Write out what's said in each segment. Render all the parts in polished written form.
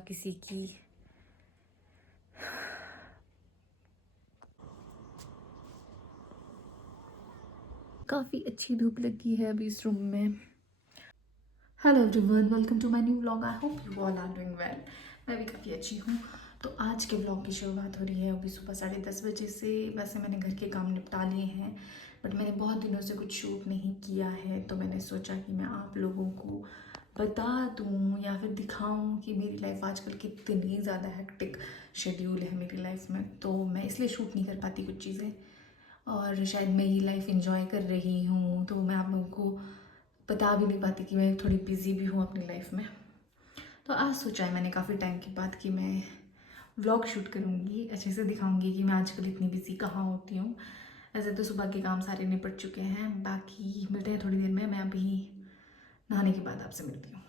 किसी की काफ़ी अच्छी धूप लगी है अभी इस रूम में। Hello everyone, welcome to my new vlog. I hope you all are doing well. मैं भी काफ़ी अच्छी हूँ। तो आज के व्लॉग की शुरुआत हो रही है अभी सुबह 10:30 बजे से। वैसे मैंने घर के काम निपटा लिए हैं, बट मैंने बहुत दिनों से कुछ शूट नहीं किया है, तो मैंने सोचा कि मैं आप लोगों को बता दूँ या फिर दिखाऊँ कि मेरी लाइफ आजकल कितनी ज़्यादा हेक्टिक शेड्यूल है मेरी लाइफ में। तो मैं इसलिए शूट नहीं कर पाती कुछ चीज़ें, और शायद मैं ये लाइफ एंजॉय कर रही हूँ, तो मैं आप लोगों को बता भी नहीं पाती कि मैं थोड़ी बिजी भी हूँ अपनी लाइफ में। तो आज सोचा है मैंने काफ़ी टाइम के बाद कि मैं व्लॉग शूट करूँगी, अच्छे से दिखाऊँगी कि मैं आजकल इतनी बिजी कहाँ होती हूँ। ऐसे तो सुबह के काम सारे निपट चुके हैं, बाकी मिलते हैं थोड़ी देर में। मैं अभी नहाने के बाद आपसे मिलती हूँ।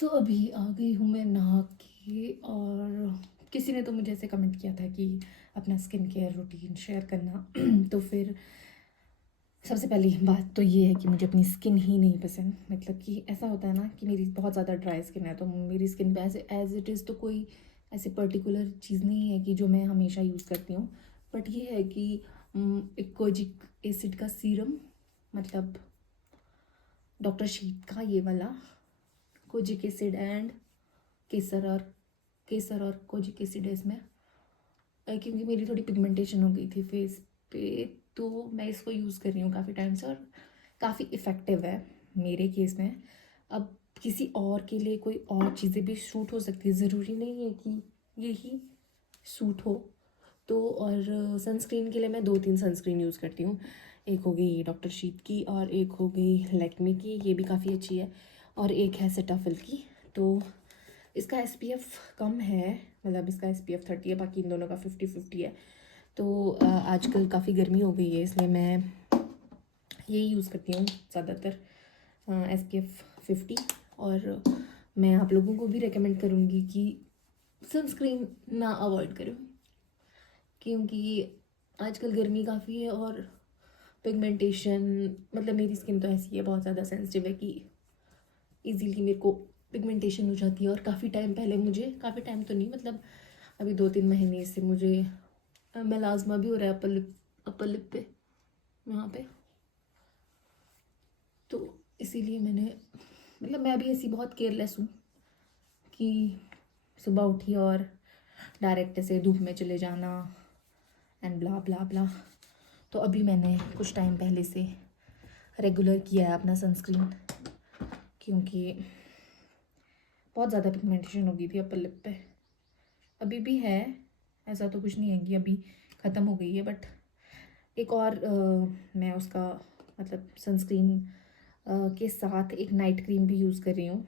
तो अभी आ गई हूँ मैं नहा के, और किसी ने तो मुझे ऐसे कमेंट किया था कि अपना स्किन केयर रूटीन शेयर करना तो फिर सबसे पहली बात तो ये है कि मुझे अपनी स्किन ही नहीं पसंद। मतलब कि ऐसा होता है ना कि मेरी बहुत ज़्यादा ड्राई स्किन है, तो मेरी स्किन पे ऐसे एज इट इज़ तो कोई ऐसे पर्टिकुलर चीज़ नहीं है कि जो मैं हमेशा यूज़ करती हूँ। बट ये है कि एक कोजिक एसिड का सीरम, मतलब डॉक्टर शीत का ये वाला कोजिक एसिड एंड केसर और कोजिक एसिड है इसमें। क्योंकि मेरी थोड़ी पिगमेंटेशन हो गई थी फेस पे, तो मैं इसको यूज़ कर रही हूँ काफ़ी टाइम से, और काफ़ी इफ़ेक्टिव है मेरे केस में। अब किसी और के लिए कोई और चीज़ें भी सूट हो सकती है, ज़रूरी नहीं है कि यही सूट हो। तो और सनस्क्रीन के लिए मैं 2-3 सनस्क्रीन यूज़ करती हूँ। एक हो गई डॉक्टर शीत की, और एक हो गई लैक्मे की, ये भी काफ़ी अच्छी है, और एक है सेटाफिल की। तो इसका SPF कम है, मतलब इसका SPF 30 है, बाकी इन दोनों का 50-50 है। तो आजकल काफ़ी गर्मी हो गई है, इसलिए मैं यही यूज़ करती हूँ ज़्यादातर, SPF 50। और मैं आप लोगों को भी रेकमेंड करूँगी कि सनस्क्रीन ना अवॉइड करो, क्योंकि आजकल गर्मी काफ़ी है, और पिगमेंटेशन, मतलब मेरी स्किन तो ऐसी है, बहुत ज़्यादा सेंसिटिव है कि इजीली मेरे को पिगमेंटेशन हो जाती है। और काफ़ी टाइम पहले मुझे, काफ़ी टाइम तो नहीं, मतलब अभी 2-3 महीने से मुझे मेलाज़्मा भी हो रहा है अपर लिप पे, वहाँ पे। तो इसीलिए मैंने, मतलब मैं भी ऐसी बहुत केयरलेस हूँ कि सुबह उठी और डायरेक्ट ऐसे धूप में चले जाना एंड ब्ला ब्ला ब्ला। तो अभी मैंने कुछ टाइम पहले से रेगुलर किया है अपना सनस्क्रीन, क्योंकि बहुत ज़्यादा पिगमेंटेशन हो गई थी अपर लिप पे। अभी भी है, ऐसा तो कुछ नहीं है कि अभी ख़त्म हो गई है, बट एक और मैं उसका, मतलब सनस्क्रीन के साथ एक नाइट क्रीम भी यूज़ कर रही हूँ।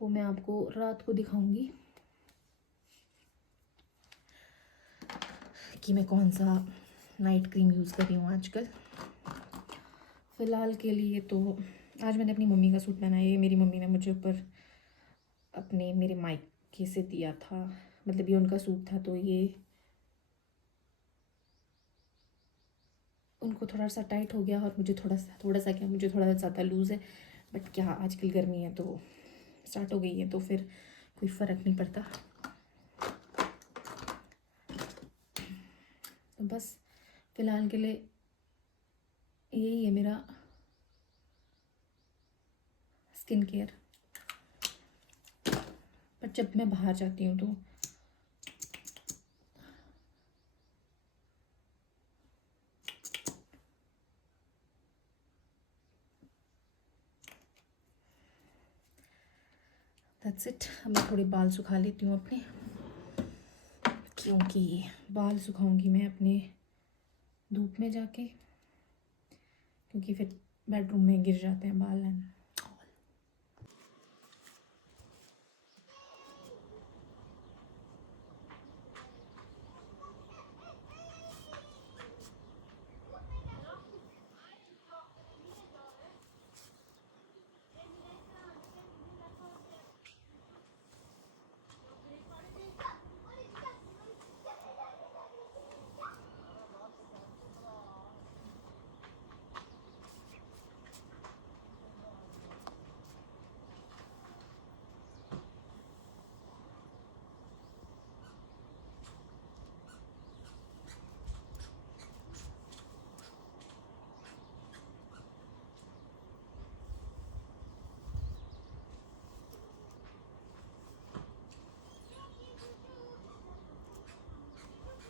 वो मैं आपको रात को दिखाऊंगी कि मैं कौन सा नाइट क्रीम यूज़ कर रही हूँ आजकल। फ़िलहाल के लिए तो आज मैंने अपनी मम्मी का सूट पहना है। ये मेरी मम्मी ने मुझे ऊपर अपने मेरे मायके से दिया था, मतलब ये उनका सूट था, तो ये उनको थोड़ा सा टाइट हो गया, और मुझे थोड़ा सा क्या, मुझे थोड़ा ज़्यादा लूज़ है। बट क्या, आजकल गर्मी है तो स्टार्ट हो गई है, तो फिर कोई फ़र्क नहीं पड़ता। तो बस फ़िलहाल के लिए यही है मेरा स्किन केयर। बट जब मैं बाहर जाती हूँ तो दैट्स इट। अब मैं थोड़े बाल सुखा लेती हूँ अपने, क्योंकि बाल सुखाऊंगी मैं अपने धूप में जाके, क्योंकि फिर बेडरूम में गिर जाते हैं बाल एंड।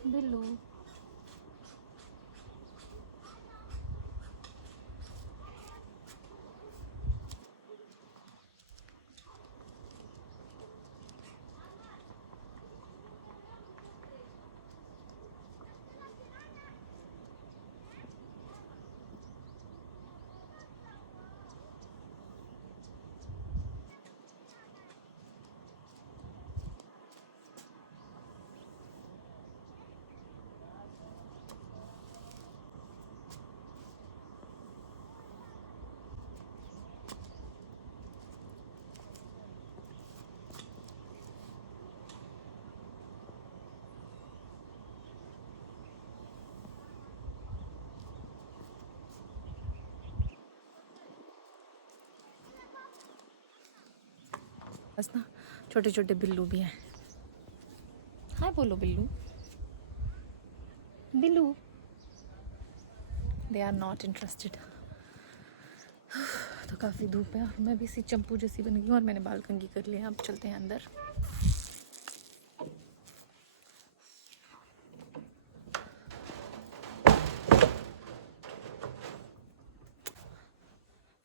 बिल्लू। बस ना छोटे छोटे बिल्लू भी हैं। हाय बोलो Billu. Billu. They are not interested. तो काफ़ी धूप है, मैं भी सी चंपू जैसी बन गई हूँ और मैंने बाल कंघी कर लिया। अब चलते हैं अंदर।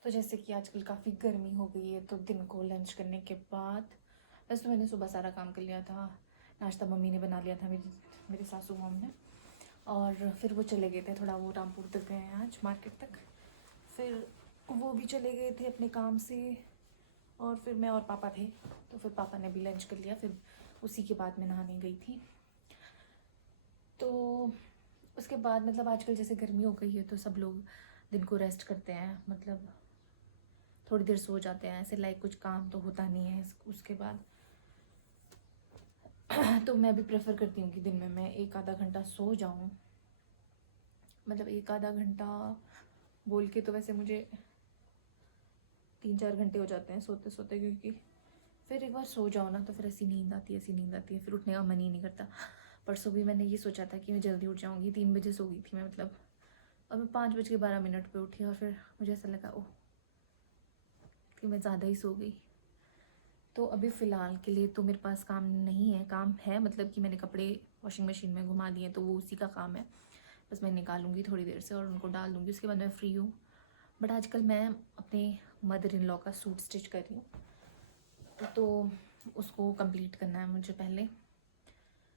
तो जैसे कि आजकल काफ़ी गर्मी हो गई है, तो दिन को लंच करने के बाद वैसे तो मैंने सुबह सारा काम कर लिया था। नाश्ता मम्मी ने बना लिया था, मेरी सासू मॉम ने। और फिर वो चले गए थे, थोड़ा वो रामपुर तक गए हैं आज, मार्केट तक। फिर वो भी चले गए थे अपने काम से, और फिर मैं और पापा थे। तो फिर पापा ने भी लंच कर लिया। फिर उसी के बाद मैं नहाने गई थी। तो उसके बाद मतलब आजकल जैसे गर्मी हो गई है, तो सब लोग दिन को रेस्ट करते हैं, मतलब थोड़ी देर सो जाते हैं, ऐसे लाइक कुछ काम तो होता नहीं है उसके बाद। तो मैं भी प्रेफर करती हूँ कि दिन में मैं 1-आधा घंटा सो जाऊँ। मतलब 1-आधा घंटा बोल के तो वैसे मुझे 3-4 घंटे हो जाते हैं सोते सोते, क्योंकि फिर एक बार सो जाओ ना तो फिर ऐसी नींद आती है, ऐसी नींद आती है, फिर उठने का मन ही नहीं करता। परसों भी मैंने ये सोचा था कि मैं जल्दी उठ जाऊँगी, 3 बजे सो गई थी मैं मतलब, और मैं 5:12 पे उठी, और फिर मुझे ऐसा लगा ओह कि मैं ज़्यादा ही सो गई। तो अभी फ़िलहाल के लिए तो मेरे पास काम नहीं है, काम है मतलब कि मैंने कपड़े वॉशिंग मशीन में घुमा दिए, तो वो उसी का काम है। बस मैं निकालूंगी थोड़ी देर से और उनको डाल दूँगी, उसके बाद मैं फ्री हूँ। बट आजकल मैं अपने मदर इन लॉ का सूट स्टिच कर रही हूँ, तो उसको कंप्लीट करना है मुझे पहले।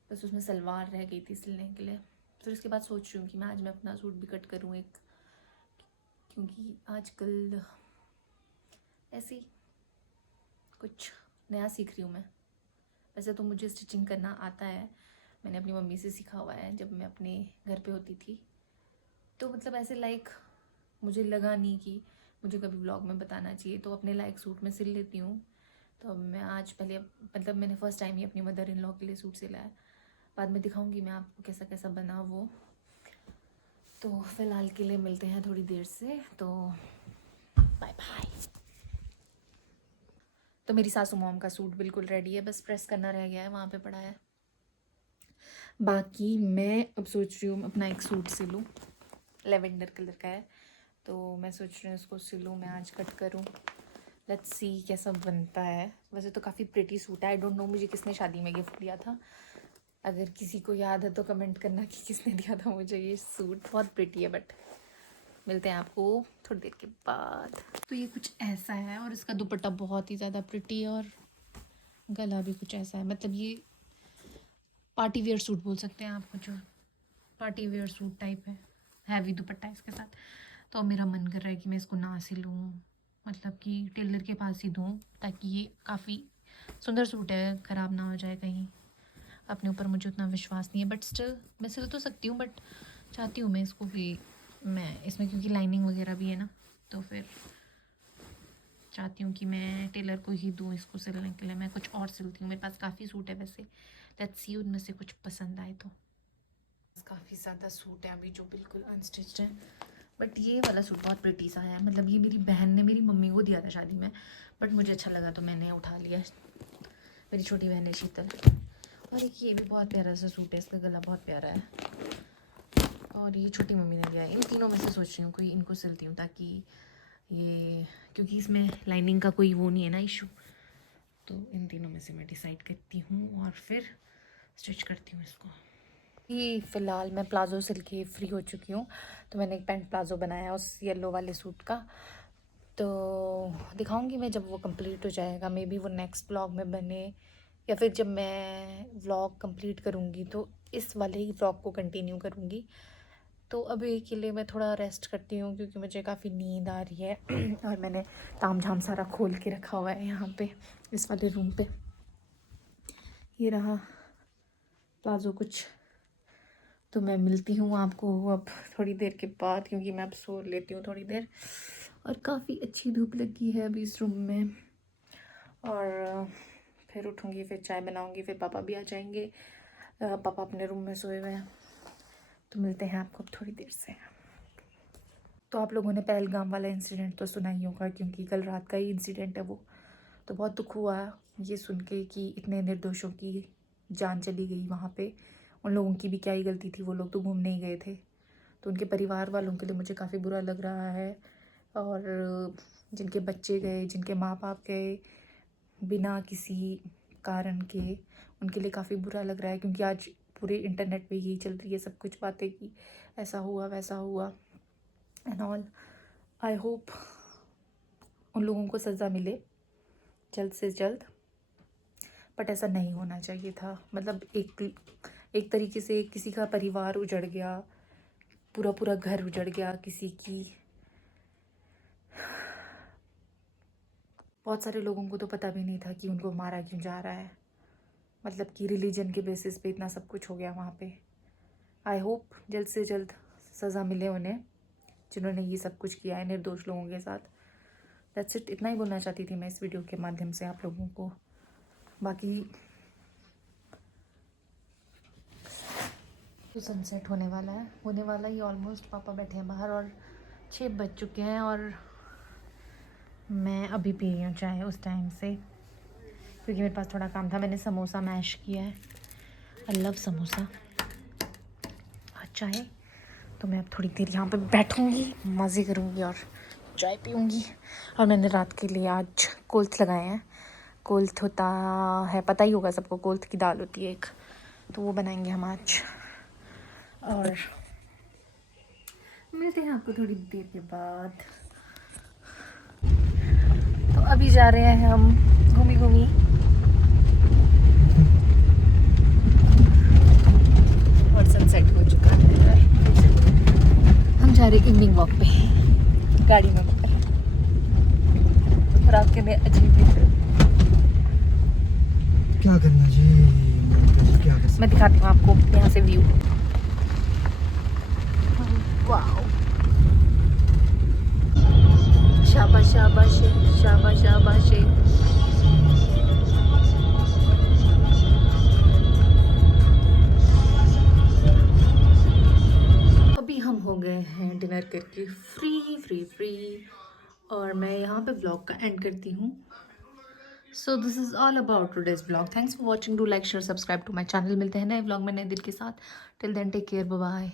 बस उसमें सलवार रह गई थी सिलने के लिए। फिर उसके बाद सोच रही हूँ कि मैं आज मैं अपना सूट भी कट करूँ एक, क्योंकि आजकल ऐसी कुछ नया सीख रही हूँ मैं। वैसे तो मुझे स्टिचिंग करना आता है, मैंने अपनी मम्मी से सीखा हुआ है जब मैं अपने घर पे होती थी। तो मतलब ऐसे लाइक मुझे लगा नहीं कि मुझे कभी ब्लॉग में बताना चाहिए, तो अपने लाइक सूट में सिल लेती हूँ। तो मैं आज पहले मतलब मैंने फ़र्स्ट टाइम ही अपनी मदर इन लॉ के लिए सूट सिला है। बाद में दिखाऊंगी मैं आपको कैसा कैसा बना वो। तो फ़िलहाल के लिए मिलते हैं थोड़ी देर से, तो बाय बाय। तो मेरी सासू मॉम का सूट बिल्कुल रेडी है, बस प्रेस करना रह गया है, वहाँ पे पड़ा है। बाकी मैं अब सोच रही हूँ अपना एक सूट सिलूँ, लेवेंडर कलर का है, तो मैं सोच रही हूँ इसको सिलूँ, मैं आज कट करूँ। लेट्स सी कैसा बनता है। वैसे तो काफ़ी प्रिटी सूट है। आई डोंट नो मुझे किसने शादी में गिफ्ट दिया था, अगर किसी को याद है तो कमेंट करना कि किसने दिया था मुझे ये सूट। बहुत प्रिटी है। बट मिलते हैं आपको थोड़ी देर के बाद। तो ये कुछ ऐसा है, और इसका दुपट्टा बहुत ही ज़्यादा प्रिटी है, और गला भी कुछ ऐसा है। मतलब ये पार्टी वेयर सूट बोल सकते हैं आप, जो पार्टी वेयर सूट टाइप है, हैवी दुपट्टा इसके साथ। तो मेरा मन कर रहा है कि मैं इसको ना सिलूँ, मतलब कि टेलर के पास ही दूँ, ताकि ये काफ़ी सुंदर सूट है, ख़राब ना हो जाए कहीं। अपने ऊपर मुझे उतना विश्वास नहीं है, बट स्टिल मैं सिल तो सकती हूँ। बट चाहती हूँ मैं इसको भी, मैं इसमें क्योंकि लाइनिंग वगैरह भी है ना, तो फिर चाहती हूँ कि मैं टेलर को ही दूँ इसको सिलने के लिए। मैं कुछ और सिलती हूँ, मेरे पास काफ़ी सूट है वैसे। लेट्स सी उनमें से कुछ पसंद आए तो। काफ़ी ज़्यादा सूट है अभी जो बिल्कुल अनस्टिच्ड है, बट ये वाला सूट बहुत प्रिटी सा है। मतलब ये मेरी बहन ने मेरी मम्मी को दिया था शादी में, बट मुझे अच्छा लगा तो मैंने उठा लिया। मेरी छोटी बहन है शीतल। और एक ये भी बहुत प्यारा सा सूट है, इसका गला बहुत प्यारा है, और ये छोटी मम्मी ने दिया है। इन तीनों में से सोच रही हूँ कोई इनको सिलती हूँ, ताकि ये, क्योंकि इसमें लाइनिंग का कोई वो नहीं है ना इशू, तो इन तीनों में से मैं डिसाइड करती हूँ और फिर स्टिच करती हूँ इसको। ही फ़िलहाल मैं प्लाज़ो सिल के फ्री हो चुकी हूँ। तो मैंने एक पैंट प्लाज़ो बनाया उस येलो वाले सूट का, तो दिखाऊंगी मैं जब वो कंप्लीट हो जाएगा। मे बी वो नेक्स्ट व्लॉग में बने, या फिर जब मैं व्लॉग कंप्लीट करूँगी तो इस वाले ही व्लॉग को कंटिन्यू करूँगी। तो अभी के लिए मैं थोड़ा रेस्ट करती हूँ क्योंकि मुझे काफ़ी नींद आ रही है और मैंने ताम झाम सारा खोल के रखा हुआ है यहाँ पे इस वाले रूम पे। ये रहा प्लाज़ो कुछ। तो मैं मिलती हूँ आपको अब थोड़ी देर के बाद, क्योंकि मैं अब सो लेती हूँ थोड़ी देर। और काफ़ी अच्छी धूप लगी है अभी इस रूम में। और फिर उठूँगी, फिर चाय बनाऊँगी, फिर पापा भी आ जाएंगे। पापा अपने रूम में सोए हुए हैं। तो मिलते हैं आपको अब थोड़ी देर से। तो आप लोगों ने पहलगाम वाला इंसिडेंट तो सुना ही होगा, क्योंकि कल रात का ही इंसिडेंट है वो। तो बहुत दुख हुआ ये सुन के कि इतने निर्दोषों की जान चली गई वहाँ पे। उन लोगों की भी क्या ही गलती थी, वो लोग तो घूमने ही गए थे। तो उनके परिवार वालों के लिए मुझे काफ़ी बुरा लग रहा है। और जिनके बच्चे गए, जिनके माँ बाप गए बिना किसी कारण के, उनके लिए काफ़ी बुरा लग रहा है। क्योंकि आज पूरे इंटरनेट पे यही चल रही है सब कुछ बातें कि ऐसा हुआ वैसा हुआ एंड ऑल। आई होप उन लोगों को सज़ा मिले जल्द से जल्द, बट ऐसा नहीं होना चाहिए था। मतलब एक तरीके से किसी का परिवार उजड़ गया, पूरा पूरा घर उजड़ गया किसी की। बहुत सारे लोगों को तो पता भी नहीं था कि उनको मारा क्यों जा रहा है। मतलब कि रिलीजन के बेसिस पे इतना सब कुछ हो गया वहाँ पे। आई होप जल्द से जल्द सज़ा मिले उन्हें जिन्होंने ये सब कुछ किया है निर्दोष लोगों के साथ। दैट्स इट, इतना ही बोलना चाहती थी मैं इस वीडियो के माध्यम से आप लोगों को। बाकी तो सनसेट होने वाला ही ऑलमोस्ट। पापा बैठे हैं बाहर और 6 बज चुके हैं और मैं अभी पी रही हूँ चाय उस टाइम से, क्योंकि मेरे पास थोड़ा काम था। मैंने समोसा मैश किया है, आई लव समोसा और चाय। तो मैं अब थोड़ी देर यहाँ पे बैठूँगी, मज़े करूँगी और चाय पीऊँगी। और मैंने रात के लिए आज कोल्थ लगाए हैं। कोल्थ होता है, पता ही होगा सबको, कोल्थ की दाल होती है एक, तो वो बनाएंगे हम आज। और मिलते हैं आपको थोड़ी देर के बाद। तो अभी जा रहे हैं हम घूमी घूमी। और सनसेट हो चुका है। हम जा रहे इवनिंग वॉक पे गाड़ी में ऊपर। और आपके लिए अजीब क्या करना जी, क्या कर सकते। मैं दिखाती हूँ आपको यहाँ से व्यू। वाओ, शाबाश शाबाश शाबाश शाबाश। अभी हम हो गए हैं डिनर करके फ्री फ्री फ्री, और मैं यहाँ पे व्लॉग का एंड करती हूँ। So this is all about today's vlog. Thanks for watching. Do like share subscribe to my channel. मिलते हैं नए व्लॉग में नए दिन के साथ। Till then take care, bye bye.